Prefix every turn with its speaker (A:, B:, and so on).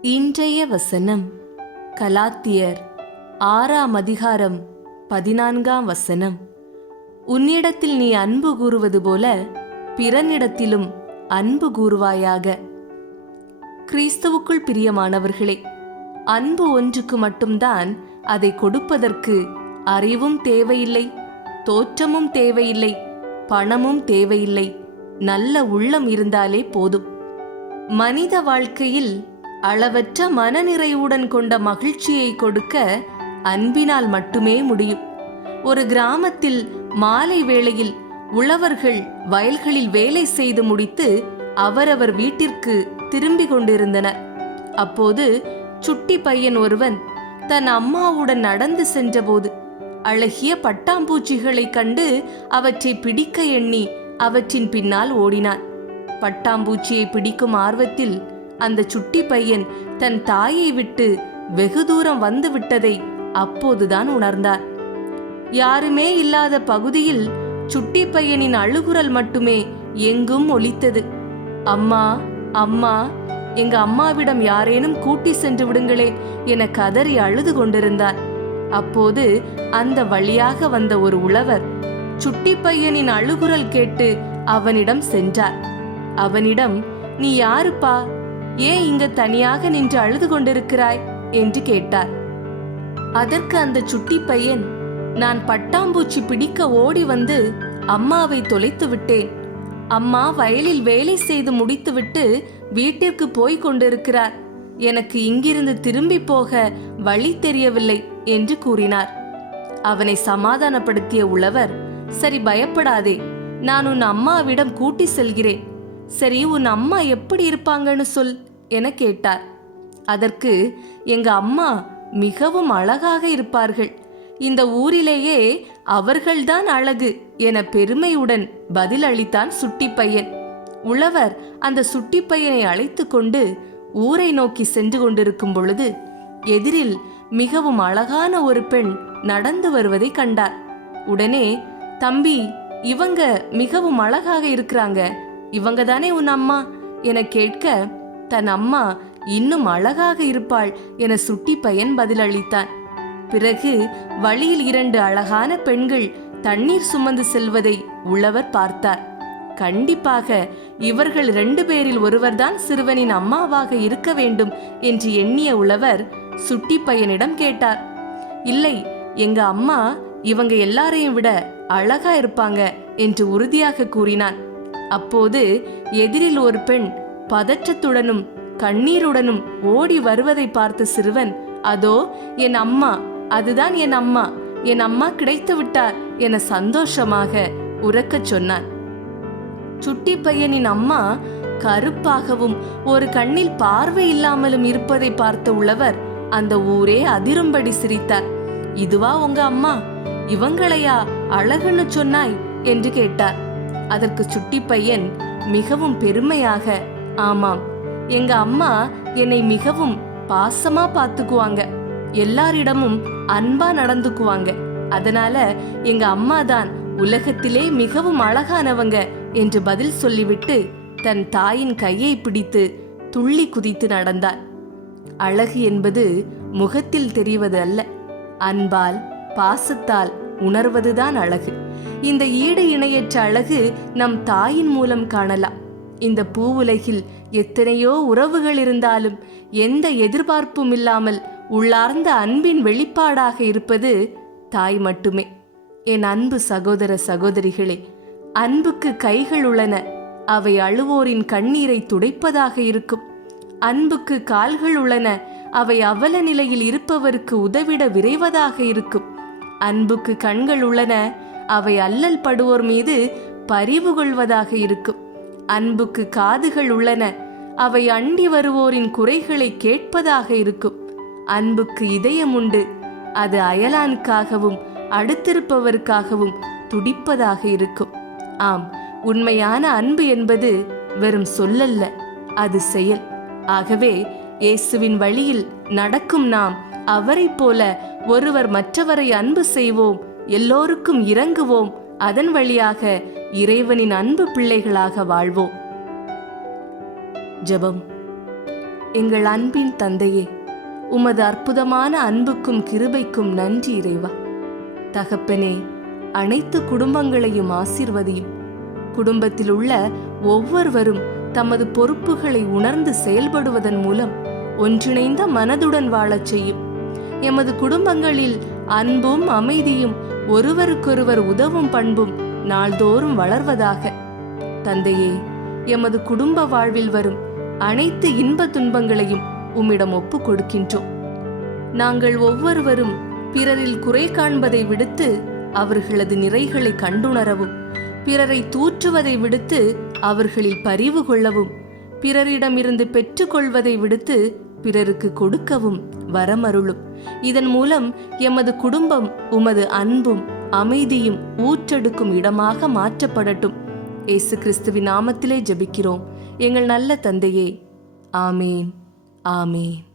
A: இன்றைய வசனம் கலாத்தியர் ஆறாம் அதிகாரம் பதினான்காம் வசனம். உன்னிடத்தில் நீ அன்பு கூறுவது போல பிறனிடத்திலும் அன்பு கூறுவாயாக. கிறிஸ்துவுக்குள் பிரியமானவர்களே அன்பு ஒன்றுக்கு மட்டும்தான் அதை கொடுப்பதற்கு அறிவும் தேவையில்லை தோற்றமும் தேவையில்லை பணமும் தேவையில்லை நல்ல உள்ளம் இருந்தாலே போதும். மனித வாழ்க்கையில் அளவற்ற மனநிறைவுடன் கொண்ட மகிழ்ச்சியை கொடுக்க அன்பினால் மட்டுமே முடியும். ஒரு கிராமத்தில் மாலை வேளையில் உழவர்கள் வயல்களில் வேலை செய்து முடித்து அவரவர் வீட்டிற்கு திரும்பி கொண்டிருந்தனர். அப்போது சுட்டி பையன் ஒருவன் தன் அம்மாவுடன் நடந்து சென்றபோது அழகிய பட்டாம்பூச்சிகளைக் கண்டு அவற்றை பிடிக்க எண்ணி அவற்றின் பின்னால் ஓடினான். பட்டாம்பூச்சியை பிடிக்கும் ஆர்வத்தில் அந்த சுட்டி பையன் தன் தாயை விட்டு வெகு தூரம் வந்து விட்டதை அப்போதுதான் உணர்ந்தார். யாருமே இல்லாத பகுதியில் சுட்டி பையனின் அழுகுரல் மட்டுமே எங்கும் ஒலித்தது. அம்மா அம்மா எங்க அம்மாவிடம் யாரேனும் கூட்டி சென்று விடுங்களே என கதறி அழுது கொண்டிருந்தார். அப்போது அந்த வழியாக வந்த ஒரு உழவர் சுட்டி பையனின் அழுகுரல் கேட்டு அவனிடம் சென்றார். அவனிடம் நீ யாருப்பா? ஏன் இங்க தனியாக நின்று அழுது கொண்டிருக்கிறாய்? என்று கேட்டார். அதற்கு அந்த சுட்டி பையன் நான் பட்டாம்பூச்சி பிடிக்க ஓடி வந்து அம்மாவை தொலைத்து விட்டேன். அம்மா வயலில் வேலை செய்து முடித்துவிட்டு வீட்டிற்கு போய் கொண்டிருக்கிறார். எனக்கு இங்கிருந்து திரும்பி போக வழி தெரியவில்லை என்று கூறினார். அவனை சமாதானப்படுத்திய உழவர் சரி பயப்படாதே. நான் உன் அம்மாவிடம் கூட்டி செல்கிறேன். சரி உன் அம்மா எப்படி இருப்பாங்கன்னு சொல். என கேட்டார். அதற்கு எங்க அம்மா மிகவும் அழகாக இருப்பார்கள். இந்த ஊரிலேயே அவர்கள்தான் அழகு என பெருமையுடன் பதில் அளித்தான் சுட்டி பையன் உழவர் அந்த சுட்டி பையனை அழைத்து கொண்டு ஊரை நோக்கி சென்று கொண்டிருக்கும் பொழுது எதிரில் மிகவும் அழகான ஒரு பெண் நடந்து வருவதை கண்டார். உடனே தம்பி இவங்க மிகவும் அழகாக இருக்கிறாங்க. இவங்க தானே உன் அம்மா என கேட்க தன் அம்மா இன்னும் அழகாக இருப்பாள் என சுட்டி பையன் பதிலளித்தான். பிறகு வழியில் இரண்டு அழகான பெண்கள் தண்ணீர் சுமந்து செல்வதை உழவர் பார்த்தார். கண்டிப்பாக இவர்கள் ரெண்டு பேரில் ஒருவர்தான் சிறுவனின் அம்மாவாக இருக்க வேண்டும் என்று எண்ணிய உழவர் சுட்டி பையனிடம் கேட்டார். இல்லை எங்க அம்மா இவங்க எல்லாரையும் விட அழகா இருப்பாங்க என்று உறுதியாக கூறினான். அப்போது எதிரில் ஒரு பெண் பதற்றத்துடனும் கண்ணீருடனும் ஓடி வருவதை பார்த்த சிறுவன் அதோ என் அம்மா அதுதான் என் அம்மா என் அம்மா கிடைத்து விட்டார் என சந்தோஷமாக உறக்கச் சொன்னான். சுட்டி பையனின் அம்மா கருப்பாகவும் ஒரு கண்ணில் பார்வை இல்லாமலும் இருப்பதை பார்த்த உழவர் அந்த ஊரே அதிரும்படி சிரித்தார். இதுவா உங்க அம்மா? இவங்களையா அழகுன்னு சொன்னாய்? என்று கேட்டார். அதற்கு சுட்டி பையன் மிகவும் பெருமையாக ஆமாம். எங்க அம்மா என்னை மிகவும் பாசமா பார்த்துக்குவாங்க எல்லாரிடமும் அன்பா நடந்துக்குவாங்க. அதனால எங்க அம்மா தான் உலகத்திலே மிகவும் அழகானவங்க என்று பதில் சொல்லிவிட்டு தன் தாயின் கையை பிடித்து துள்ளி குதித்து நடந்தாள். அழகு என்பது முகத்தில் தெரிவது அல்ல. அன்பால் பாசத்தால் உணர்வதுதான் அழகு. இந்த ஈடு இணையற்ற அழகு நம் தாயின் மூலம் காணலாம். இந்த பூவுலகில் எத்தனையோ உறவுகள் இருந்தாலும் எந்த எதிர்பார்ப்பும் இல்லாமல் உள்ளார்ந்த அன்பின் வெளிப்பாடாக இருப்பது தாய் மட்டுமே. என் அன்பு சகோதர சகோதரிகளே அன்புக்கு கைகள் உள்ளன. அவை அழுவோரின் கண்ணீரை துடைப்பதாக இருக்கும். அன்புக்கு கால்கள் உள்ளன. அவை அவல நிலையில் இருப்பவருக்கு உதவிட விரைவதாக இருக்கும். அன்புக்கு கண்கள் உள்ளன. அவை அல்லல் படுவோர் மீது பரிவு கொள்வதாக இருக்கும். அன்புக்கு காதுகள் உள்ளன. அவை அண்டி வருவோரின் குறைகளை கேட்பதாக இருக்கும். அன்புக்கு இதயம் உண்டு. அது அயலானுக்காகவும் அடுத்திருப்பவருக்காகவும் துடிப்பதாக இருக்கும். ஆம் உண்மையான அன்பு என்பது வெறும் சொல்லல்ல அது செயல். ஆகவே இயேசுவின் வழியில் நடக்கும் நாம் அவரைப் போல ஒருவர் மற்றவரை அன்பு செய்வோம் எல்லோருக்கும் இறங்குவோம் அதன் வழியாக இறைவனின் அன்பு பிள்ளைகளாக வாழ்வோம். ஜெபம். எங்கள் அன்பின் தந்தையே உமது அற்புதமான அன்புக்கும் கிருபைக்கும் நன்றி இறைவா. தகப்பனே அனைத்து குடும்பங்களையும் ஆசிர்வதியும். குடும்பத்தில் உள்ள ஒவ்வொருவரும் தமது பொறுப்புகளை உணர்ந்து செயல்படுவதன் மூலம் ஒன்றிணைந்த மனதுடன் வாழச் செய்யும். எமது குடும்பங்களில் அன்பும் அமைதியும் ஒருவருக்கொருவர் உதவும் பண்பும் நாள்தோறும் வளர்வதாக. தந்தையே எமது குடும்ப வாழ்வில் வரும் அனைத்து இன்ப துன்பங்களையும் உம்மிடம் ஒப்பு கொடுக்கின்றோம். நாங்கள் ஒவ்வொருவரும் பிறரில் குறை காண்பதை விடுத்து அவர்களது நிறைகளை கண்டுணரவும் பிறரை தூற்றுவதை விடுத்து அவர்களில் பரிவு கொள்ளவும் பிறரிடமிருந்து பெற்றுக்கொள்வதை விடுத்து பிறருக்கு கொடுக்கவும் வரமருளும். இதன் மூலம் எமது குடும்பம் உமது அன்பும் அமைதியும் ஊற்றெடுக்கும் இடமாக மாற்றப்படட்டும். இயேசு கிறிஸ்துவின் நாமத்திலே ஜபிக்கிறோம். எங்கள் நல்ல தந்தையே. ஆமேன். ஆமேன்.